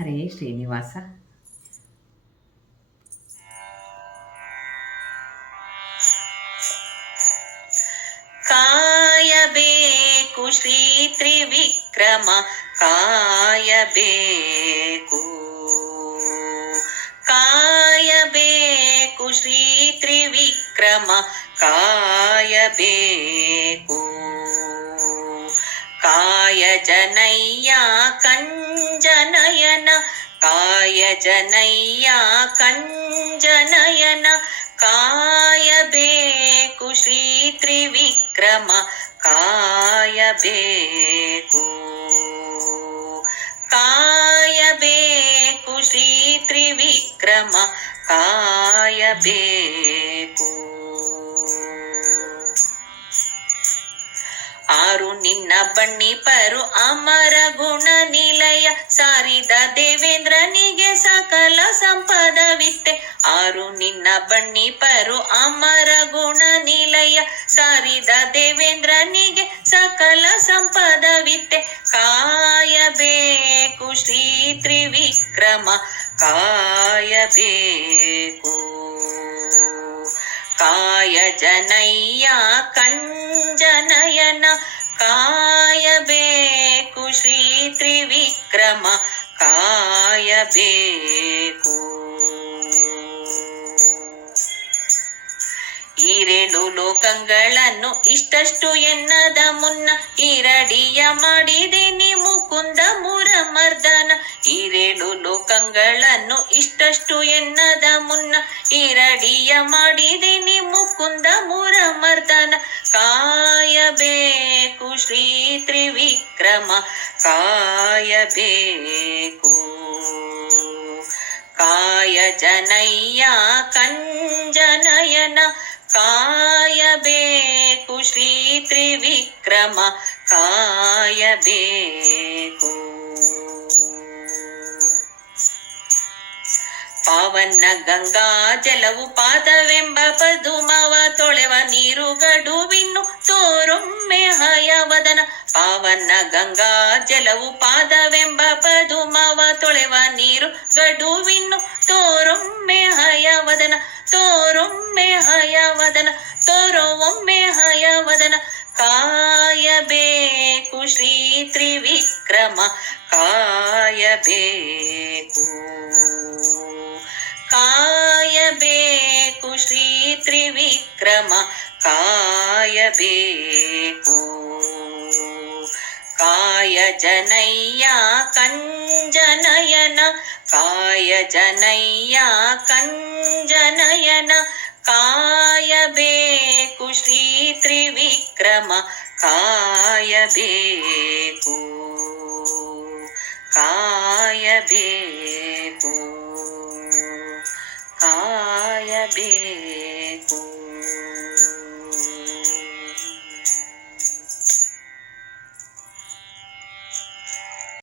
ಹರೇ ಶ್ರೀನಿವಾಸ. ಕಾಯಬೇಕು ಶ್ರೀ ತ್ರಿವಿಕ್ರಮ, ಕಾಯಬೇಕು. ಕಾಯಬೇಕು ಶ್ರೀ ತ್ರಿವಿಕ್ರಮ, ಕಾಯಬೇಕು. ಕಾಯ ಜನಯ್ಯ ಕಂಜನಯನ, ಕಾಯ ಜನಯ್ಯ ಕಂಜನಯನ, ಕಾಯಬೇಕು ಶ್ರೀ ತ್ರಿವಿಕ್ರಮ, ಕಾಯಬೇಕು. ಕಾಯಬೇಕು ಶ್ರೀ ತ್ರಿವಿಕ್ರಮ, ಕಾಯಬೇಕು. ಆರು ನಿನ್ನ ಬಣ್ಣಿಪರು ಅಮರ ಗುಣ ನಿಲಯ, ಸಾರಿದ ದೇವೇಂದ್ರನಿಗೆ ಸಕಲ ಸಂಪದವಿತ್ತೆ. ಆರು ನಿನ್ನ ಬಣ್ಣಿಪರು ಅಮರ ಗುಣ ನಿಲಯ, ಸಾರಿದ ದೇವೇಂದ್ರನಿಗೆ ಸಕಲ ಸಂಪದವಿತ್ತೆ. ಕಾಯಬೇಕು ಶ್ರೀ ತ್ರಿವಿಕ್ರಮ, ಕಾಯಬೇಕು. ಕಾಯ ಜನಯ್ಯ ಕಂಜನಯನ, ಕಾಯಬೇಕು ಶ್ರೀ ತ್ರಿವಿಕ್ರಮ, ಕಾಯಬೇಕು. ಈರೇಳು ಲೋಕಗಳನ್ನು ಇಷ್ಟಷ್ಟು ಎನ್ನದ ಮುನ್ನ, ಈರಡಿಯ ಮಾಡಿದೆನಿ ಮುಕುಂದ ಮುರಮರ್ದನ. ಈರೇಳು ಲೋಕಗಳನ್ನು ಇಷ್ಟಷ್ಟು ಎನ್ನದ ಮುನ್ನ, ಈರಡಿಯ ಮಾಡಿದೆನಿ ಮುಕುಂದ ಮುರಮರ್ದನ. ಕಾಯಬೇಕು ಶ್ರೀ ತ್ರಿವಿಕ್ರಮ, ಕಾಯಬೇಕು. ಕಾಯ ಜನಯ್ಯ ಕಂಜನಯನ, ಕಾಯಬೇಕು ಶ್ರೀ ತ್ರಿವಿಕ್ರಮ, ಕಾಯಬೇಕು. ಪಾವನ ಗಂಗಾ ಜಲವು ಪಾದವೆಂಬ ಪದುಮವ ತೊಳೆವ ನೀರು ಗಡುವಿನ್ನು ತೋರೊಮ್ಮೆ ಹಯವದನ. ಪಾವನ ಗಂಗಾ ಜಲವು ಪಾದವೆಂಬ ಪದುಮವ ತೊಳೆವ ನೀರು ಗಡುವಿನ್ನು ತೋರೊಮ್ಮೆ ಹಯವದನ. ತೋರೊಮ್ಮೆ ಹಯವದನ, ತೋರೋ ಒಮ್ಮೆ ಹಯವದನ. ಕಾಯಬೇಕು ಶ್ರೀ ತ್ರಿವಿಕ್ರಮ, ಕಾಯಬೇಕು. ಕಾಯಬೇಕು ಶ್ರೀ ತ್ರಿವಿಕ್ರಮ, ಕಾಯಬೇಕು. ಕಾಯ ಜನಯ್ಯ ಕಂಜನಯನ, ಕಾಯ ಜನಯ್ಯ ಕಂಜನಯನ, ಕಾಯಬೇಕು ಶ್ರೀ ತ್ರಿವಿಕ್ರಮ, ಕಾಯಬೇಕು. ಕಾಯಬೇಕು.